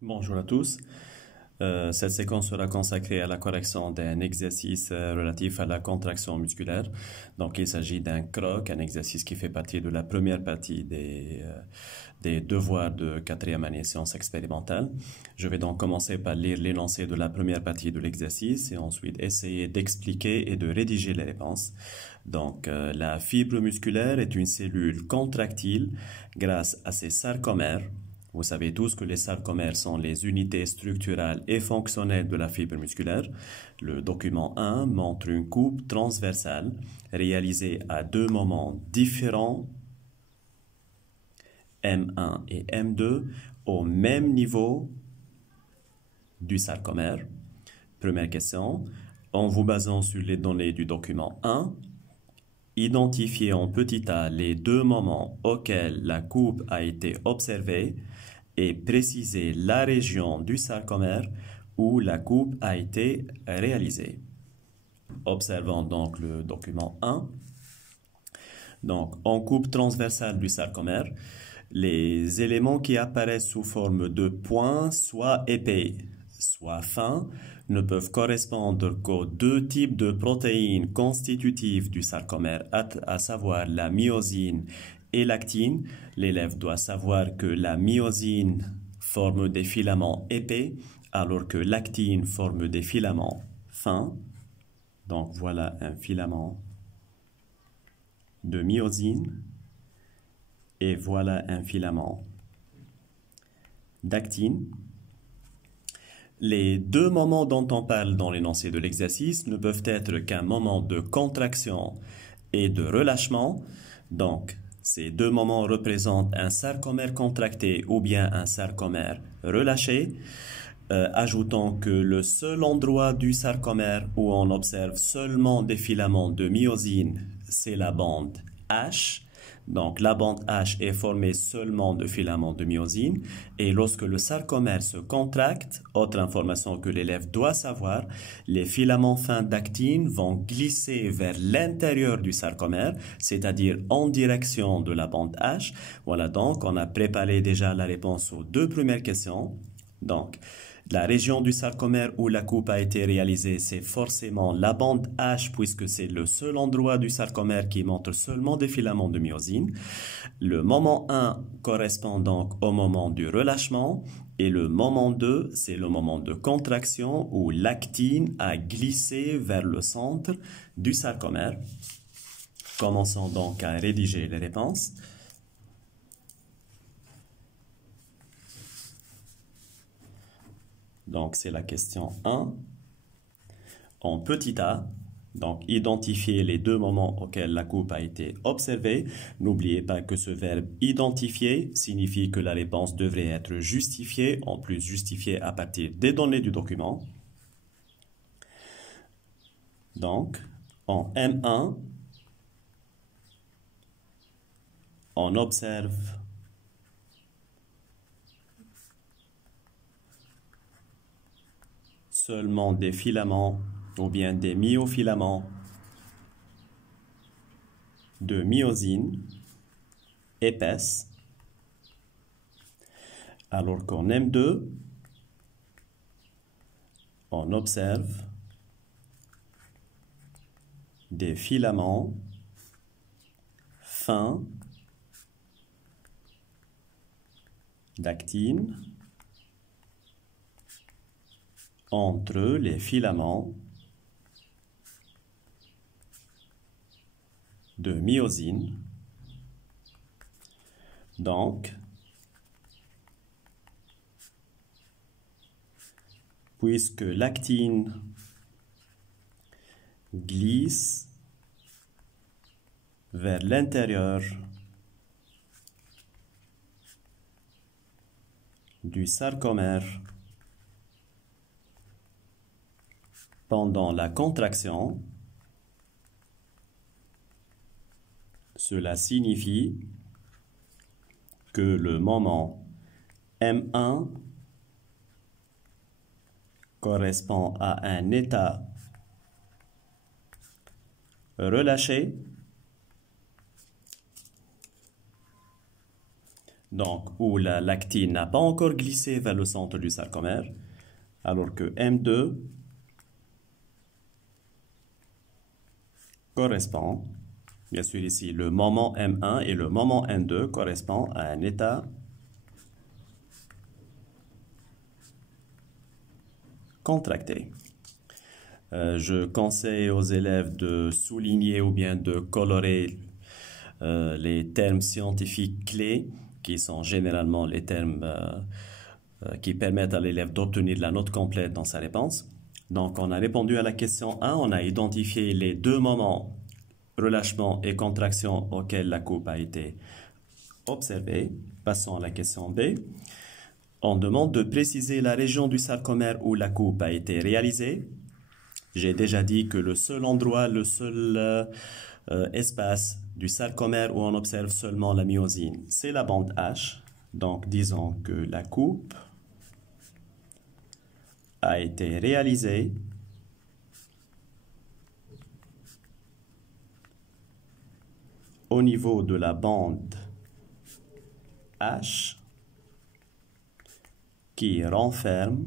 Bonjour à tous. Cette séquence sera consacrée à la correction d'un exercice relatif à la contraction musculaire. Donc, il s'agit d'un croc, un exercice qui fait partie de la première partie des devoirs de quatrième année sciences expérimentales. Je vais donc commencer par lire l'énoncé de la première partie de l'exercice et ensuite essayer d'expliquer et de rédiger les réponses. Donc, la fibre musculaire est une cellule contractile grâce à ses sarcomères. Vous savez tous que les sarcomères sont les unités structurales et fonctionnelles de la fibre musculaire. Le document 1 montre une coupe transversale réalisée à deux moments différents, M1 et M2, au même niveau du sarcomère. Première question, en vous basant sur les données du document 1, identifiez en petit a les deux moments auxquels la coupe a été observée et précisez la région du sarcomère où la coupe a été réalisée. Observons donc le document 1. Donc, en coupe transversale du sarcomère, les éléments qui apparaissent sous forme de points, soit épais, soit fins, ne peuvent correspondre qu'aux deux types de protéines constitutives du sarcomère, à savoir la myosine et l'actine. L'élève doit savoir que la myosine forme des filaments épais, alors que l'actine forme des filaments fins. Donc voilà un filament de myosine et voilà un filament d'actine. Les deux moments dont on parle dans l'énoncé de l'exercice ne peuvent être qu'un moment de contraction et de relâchement. Donc, ces deux moments représentent un sarcomère contracté ou bien un sarcomère relâché. Ajoutons que le seul endroit du sarcomère où on observe seulement des filaments de myosine, c'est la bande H. Donc, la bande H est formée seulement de filaments de myosine. Et lorsque le sarcomère se contracte, autre information que l'élève doit savoir, les filaments fins d'actine vont glisser vers l'intérieur du sarcomère, c'est-à-dire en direction de la bande H. Voilà donc, on a préparé déjà la réponse aux deux premières questions. Donc, la région du sarcomère où la coupe a été réalisée, c'est forcément la bande H puisque c'est le seul endroit du sarcomère qui montre seulement des filaments de myosine. Le moment 1 correspond donc au moment du relâchement et le moment 2, c'est le moment de contraction où l'actine a glissé vers le centre du sarcomère. Commençons donc à rédiger les réponses. Donc, c'est la question 1. En petit a, donc identifier les deux moments auxquels la coupe a été observée. N'oubliez pas que ce verbe identifier signifie que la réponse devrait être justifiée, en plus justifiée à partir des données du document. Donc, en M1, on observe seulement des filaments ou bien des myofilaments de myosine épaisse, alors qu'en M2, on observe des filaments fins d'actine entre les filaments de myosine. Donc, puisque l'actine glisse vers l'intérieur du sarcomère pendant la contraction, cela signifie que le moment M1 correspond à un état relâché donc où la lactine n'a pas encore glissé vers le centre du sarcomère, alors que M2 correspond, bien sûr ici, le moment M1 et le moment M2 correspondent à un état contracté. Je conseille aux élèves de souligner ou bien de colorer les termes scientifiques clés, qui sont généralement les termes qui permettent à l'élève d'obtenir la note complète dans sa réponse. Donc, on a répondu à la question 1, on a identifié les deux moments, relâchement et contraction, auxquels la coupe a été observée. Passons à la question B. On demande de préciser la région du sarcomère où la coupe a été réalisée. J'ai déjà dit que le seul endroit, le seul espace du sarcomère où on observe seulement la myosine, c'est la bande H. Donc, disons que la coupe a été réalisée au niveau de la bande H qui renferme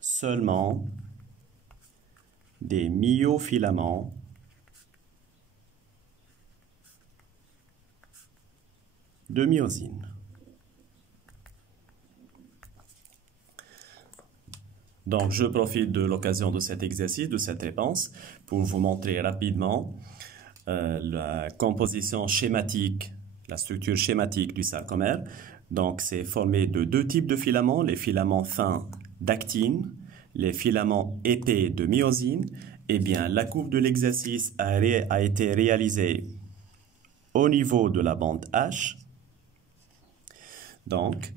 seulement des myofilaments de myosine. Donc, je profite de l'occasion de cet exercice, de cette réponse, pour vous montrer rapidement la composition schématique, la structure schématique du sarcomère. Donc, c'est formé de deux types de filaments, les filaments fins d'actine, les filaments épais de myosine. Eh bien, la coupe de l'exercice a été réalisée au niveau de la bande H. Donc,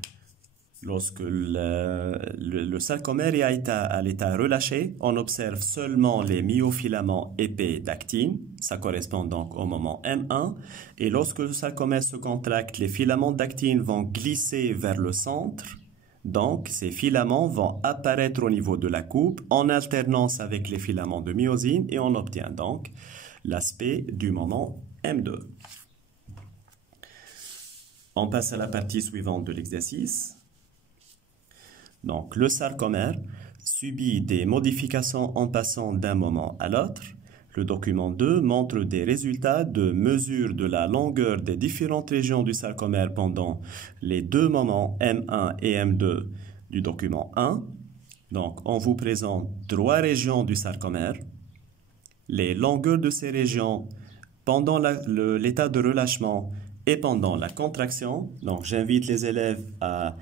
lorsque le sarcomère est à l'état relâché, on observe seulement les myofilaments épais d'actine, ça correspond donc au moment M1, et lorsque le sarcomère se contracte, les filaments d'actine vont glisser vers le centre, donc ces filaments vont apparaître au niveau de la coupe en alternance avec les filaments de myosine et on obtient donc l'aspect du moment M2. On passe à la partie suivante de l'exercice. Donc, le sarcomère subit des modifications en passant d'un moment à l'autre. Le document 2 montre des résultats de mesure de la longueur des différentes régions du sarcomère pendant les deux moments M1 et M2 du document 1. Donc, on vous présente trois régions du sarcomère. Les longueurs de ces régions pendant l'état de relâchement et pendant la contraction. Donc, j'invite les élèves à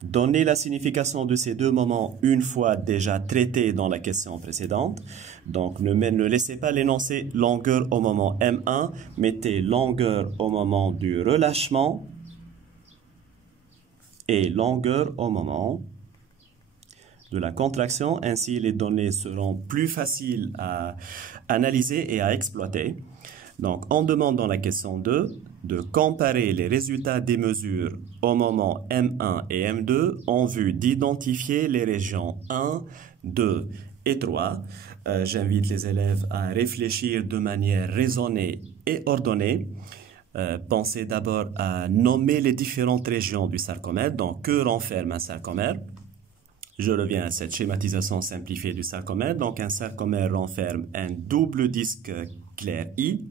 donner la signification de ces deux moments une fois déjà traités dans la question précédente. Donc, ne laissez pas l'énoncé longueur au moment M1, mettez longueur au moment du relâchement et longueur au moment de la contraction. Ainsi, les données seront plus faciles à analyser et à exploiter. Donc, on demande dans la question 2 de comparer les résultats des mesures au moment M1 et M2 en vue d'identifier les régions 1, 2 et 3. J'invite les élèves à réfléchir de manière raisonnée et ordonnée. Pensez d'abord à nommer les différentes régions du sarcomère. Donc, que renferme un sarcomère? Je reviens à cette schématisation simplifiée du sarcomère. Donc, un sarcomère renferme un double disque clair I,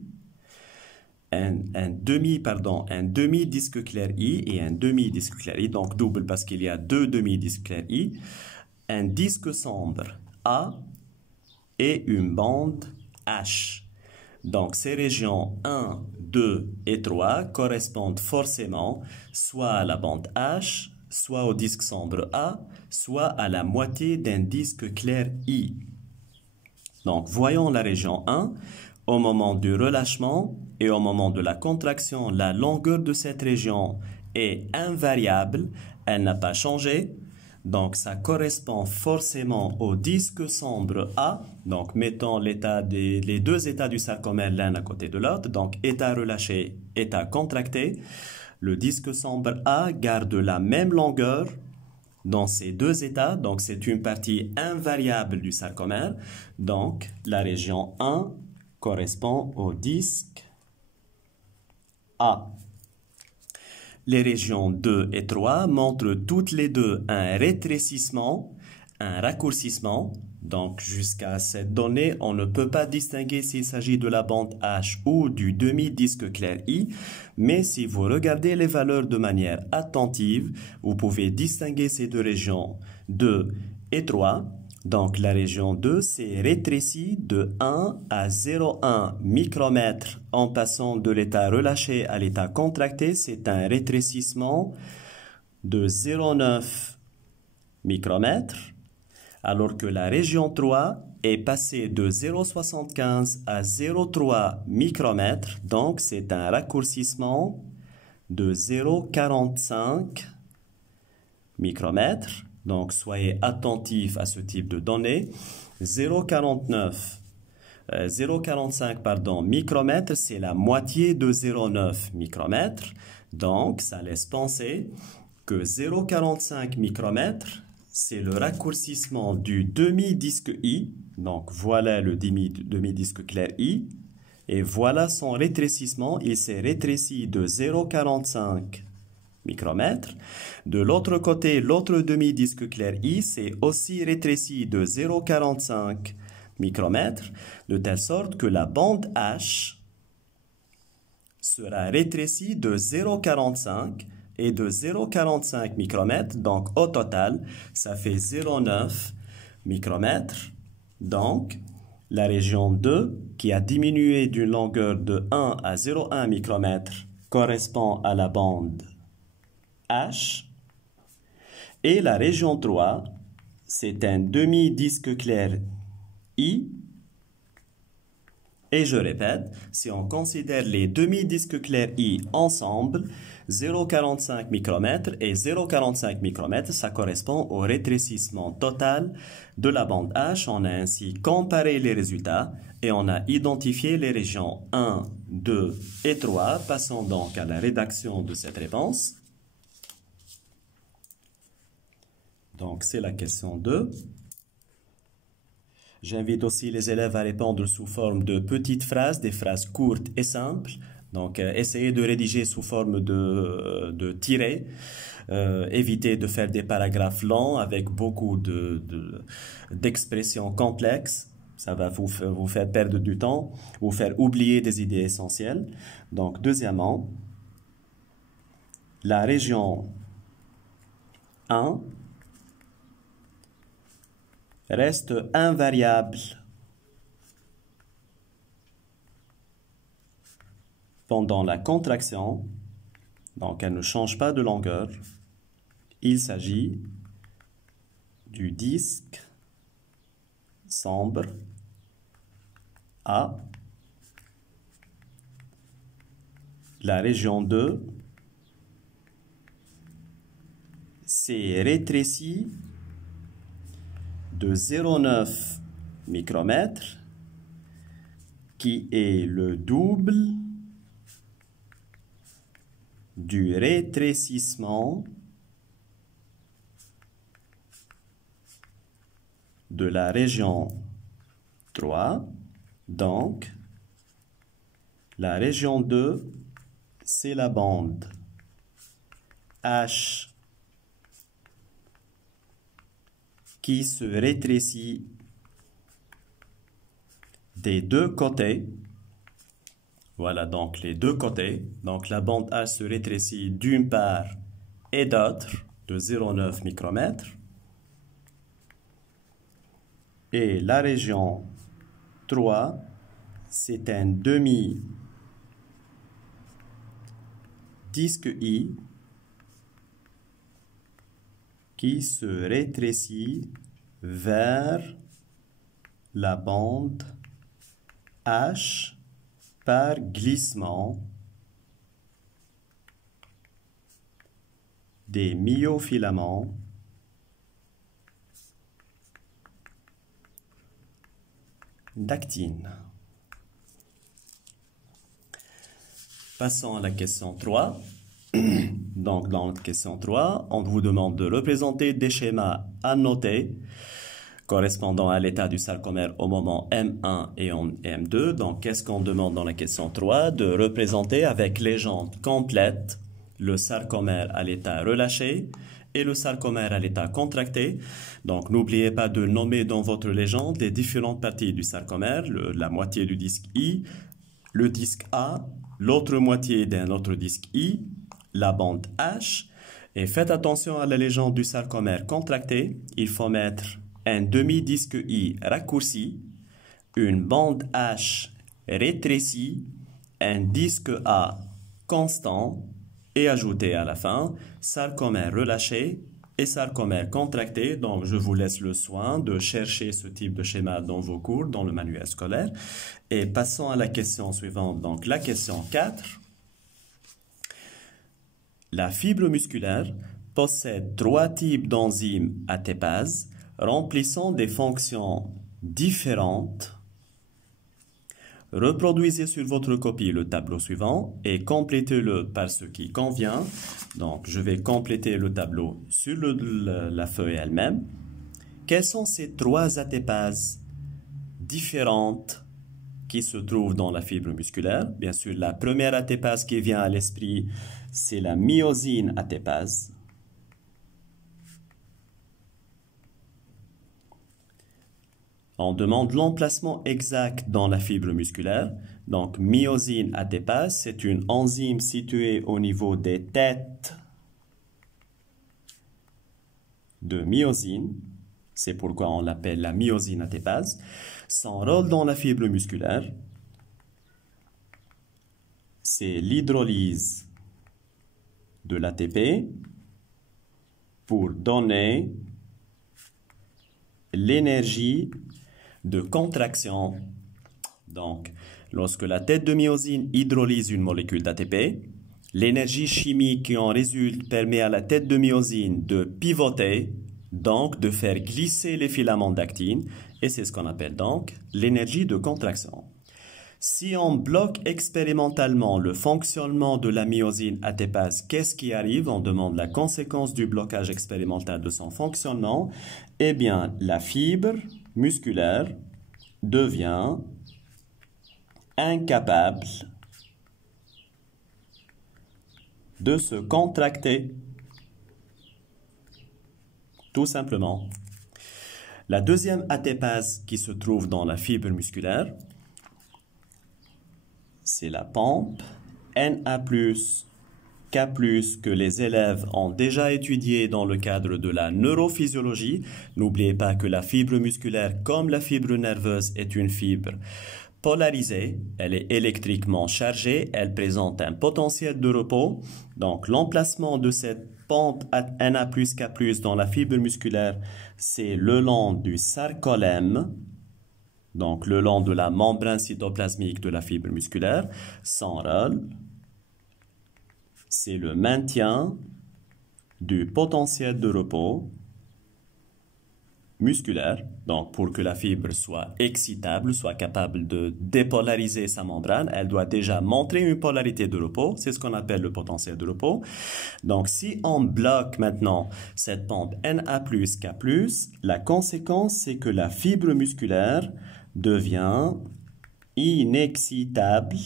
un demi-disque clair I et un demi-disque clair I, donc double parce qu'il y a deux demi-disques clair I, un disque sombre A et une bande H. Donc ces régions 1, 2 et 3 correspondent forcément soit à la bande H, soit au disque sombre A, soit à la moitié d'un disque clair I. Donc voyons la région 1. Au moment du relâchement et au moment de la contraction, la longueur de cette région est invariable, elle n'a pas changé. Donc, ça correspond forcément au disque sombre A. Donc, mettons les deux états du sarcomère l'un à côté de l'autre. Donc, état relâché, état contracté. Le disque sombre A garde la même longueur dans ces deux états. Donc, c'est une partie invariable du sarcomère. Donc, la région 1 correspond au disque A. Les régions 2 et 3 montrent toutes les deux un rétrécissement, un raccourcissement. Donc, jusqu'à cette donnée, on ne peut pas distinguer s'il s'agit de la bande H ou du demi-disque clair I, mais si vous regardez les valeurs de manière attentive, vous pouvez distinguer ces deux régions 2 et 3. Donc, la région 2 s'est rétrécie de 1 à 0,1 micromètre en passant de l'état relâché à l'état contracté. C'est un rétrécissement de 0,9 micromètre, alors que la région 3 est passée de 0,75 à 0,3 micromètre. Donc, c'est un raccourcissement de 0,45 micromètre. Donc, soyez attentifs à ce type de données. 0,45 micromètre, c'est la moitié de 0,9 micromètre. Donc, ça laisse penser que 0,45 micromètre, c'est le raccourcissement du demi-disque I. Donc, voilà le demi-disque clair I. Et voilà son rétrécissement. Il s'est rétréci de 0,45 micromètre. De l'autre côté, l'autre demi-disque clair I s'est aussi rétréci de 0,45 micromètre, de telle sorte que la bande H sera rétrécie de 0,45 et de 0,45 micromètres. Donc, au total, ça fait 0,9 micromètres. Donc, la région 2, qui a diminué d'une longueur de 1 à 0,1 micromètre, correspond à la bande H. Et la région 3, c'est un demi-disque clair I. Et je répète, si on considère les demi-disques clairs I ensemble, 0,45 micromètres et 0,45 micromètres, ça correspond au rétrécissement total de la bande H. On a ainsi comparé les résultats et on a identifié les régions 1, 2 et 3. Passons donc à la rédaction de cette réponse. Donc, c'est la question 2. J'invite aussi les élèves à répondre sous forme de petites phrases, des phrases courtes et simples. Donc, essayez de rédiger sous forme de tirets. Évitez de faire des paragraphes longs avec beaucoup d'expressions complexes. Ça va vous faire perdre du temps, vous faire oublier des idées essentielles. Donc, deuxièmement, la région 1 reste invariable pendant la contraction, donc elle ne change pas de longueur. Il s'agit du disque sombre A. La région 2 s'est rétrécie de 0,9 micromètre, qui est le double du rétrécissement de la région 3. Donc, la région 2, c'est la bande H qui se rétrécit des deux côtés. Voilà donc les deux côtés. Donc la bande H se rétrécit d'une part et d'autre de 0,9 micromètre. Et la région 3, c'est un demi-disque I qui se rétrécit vers la bande H par glissement des myofilaments d'actine. Passons à la question 3. Donc, dans la question 3, on vous demande de représenter des schémas annotés correspondant à l'état du sarcomère au moment M1 et M2. Donc, qu'est-ce qu'on demande dans la question 3? De représenter avec légende complète le sarcomère à l'état relâché et le sarcomère à l'état contracté. Donc, n'oubliez pas de nommer dans votre légende les différentes parties du sarcomère, la moitié du disque I, le disque A, l'autre moitié d'un autre disque I, la bande H. Et faites attention à la légende du sarcomère contracté. Il faut mettre un demi-disque I raccourci, une bande H rétrécie, un disque A constant et ajouter à la fin sarcomère relâché et sarcomère contracté. Donc, je vous laisse le soin de chercher ce type de schéma dans vos cours, dans le manuel scolaire. Et passons à la question suivante. Donc, la question 4. La fibre musculaire possède 3 types d'enzymes ATPase remplissant des fonctions différentes. Reproduisez sur votre copie le tableau suivant et complétez-le par ce qui convient. Donc, je vais compléter le tableau sur la feuille elle-même. Quelles sont ces 3 ATPases différentes qui se trouvent dans la fibre musculaire? Bien sûr, la première ATPase qui vient à l'esprit, c'est la myosine ATPase. On demande l'emplacement exact dans la fibre musculaire. Donc, myosine ATPase, c'est une enzyme située au niveau des têtes de myosine. C'est pourquoi on l'appelle la myosine ATPase. Son rôle dans la fibre musculaire, c'est l'hydrolyse de l'ATP pour donner l'énergie de contraction. Donc, lorsque la tête de myosine hydrolyse une molécule d'ATP, l'énergie chimique qui en résulte permet à la tête de myosine de pivoter, donc de faire glisser les filaments d'actine, et c'est ce qu'on appelle donc l'énergie de contraction. Si on bloque expérimentalement le fonctionnement de la myosine ATPase, qu'est-ce qui arrive? On demande la conséquence du blocage expérimental de son fonctionnement. Eh bien, la fibre musculaire devient incapable de se contracter. Tout simplement. La deuxième ATPase qui se trouve dans la fibre musculaire, c'est la pompe Na+, K+, que les élèves ont déjà étudié dans le cadre de la neurophysiologie. N'oubliez pas que la fibre musculaire, comme la fibre nerveuse, est une fibre polarisée. Elle est électriquement chargée. Elle présente un potentiel de repos. Donc, l'emplacement de cette pompe Na+, K+, dans la fibre musculaire, c'est le long du sarcolème. Donc, le long de la membrane cytoplasmique de la fibre musculaire. Son rôle, c'est le maintien du potentiel de repos musculaire. Donc, pour que la fibre soit excitable, soit capable de dépolariser sa membrane, elle doit déjà montrer une polarité de repos. C'est ce qu'on appelle le potentiel de repos. Donc, si on bloque maintenant cette pompe Na+, K+, la conséquence, c'est que la fibre musculaire devient inexcitable.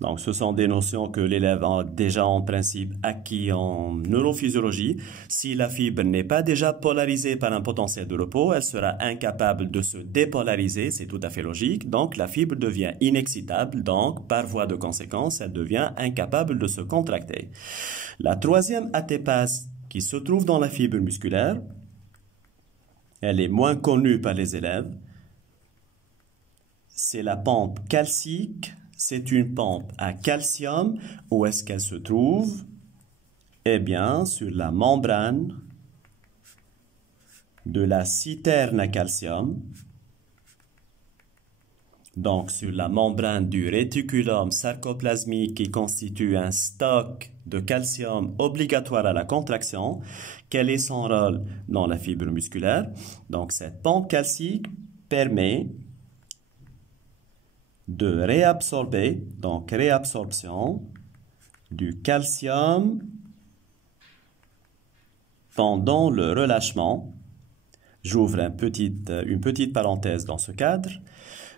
Donc, ce sont des notions que l'élève a déjà en principe acquis en neurophysiologie. Si la fibre n'est pas déjà polarisée par un potentiel de repos, elle sera incapable de se dépolariser, c'est tout à fait logique. Donc, la fibre devient inexcitable, donc, par voie de conséquence, elle devient incapable de se contracter. La troisième ATPase qui se trouve dans la fibre musculaire, elle est moins connue par les élèves. C'est la pompe calcique. C'est une pompe à calcium. Où est-ce qu'elle se trouve? Eh bien, sur la membrane de la citerne à calcium. Donc, sur la membrane du réticulum sarcoplasmique qui constitue un stock de calcium obligatoire à la contraction. Quel est son rôle dans la fibre musculaire? Donc, cette pompe calcique permet de réabsorber, donc réabsorption du calcium pendant le relâchement. J'ouvre une petite parenthèse dans ce cadre.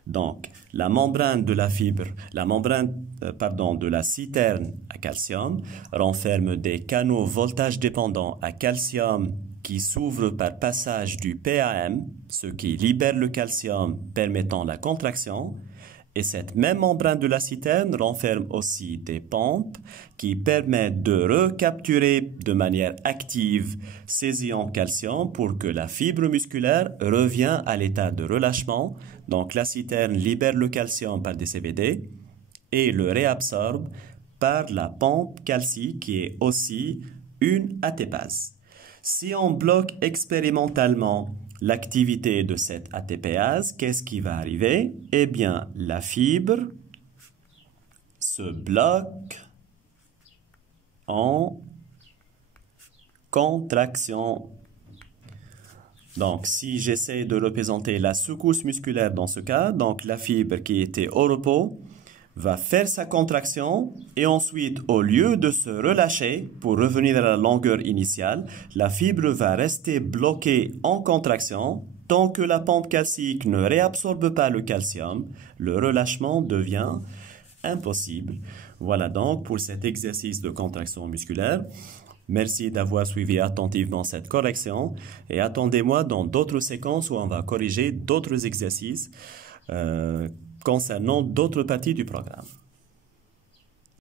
Donc, la membrane de la fibre, de la citerne à calcium renferme des canaux voltage dépendants à calcium qui s'ouvrent par passage du PAM, ce qui libère le calcium permettant la contraction. Et cette même membrane de la citerne renferme aussi des pompes qui permettent de recapturer de manière active ces ions calcium pour que la fibre musculaire revienne à l'état de relâchement. Donc la citerne libère le calcium par des CVD et le réabsorbe par la pompe calcique qui est aussi une ATPase. Si on bloque expérimentalement l'activité de cette ATPase, qu'est-ce qui va arriver? Eh bien, la fibre se bloque en contraction. Donc, si j'essaie de représenter la secousse musculaire dans ce cas, donc la fibre qui était au repos va faire sa contraction et ensuite, au lieu de se relâcher pour revenir à la longueur initiale, la fibre va rester bloquée en contraction. Tant que la pompe calcique ne réabsorbe pas le calcium, le relâchement devient impossible. Voilà donc pour cet exercice de contraction musculaire. Merci d'avoir suivi attentivement cette correction et attendez-moi dans d'autres séquences où on va corriger d'autres exercices concernant d'autres parties du programme.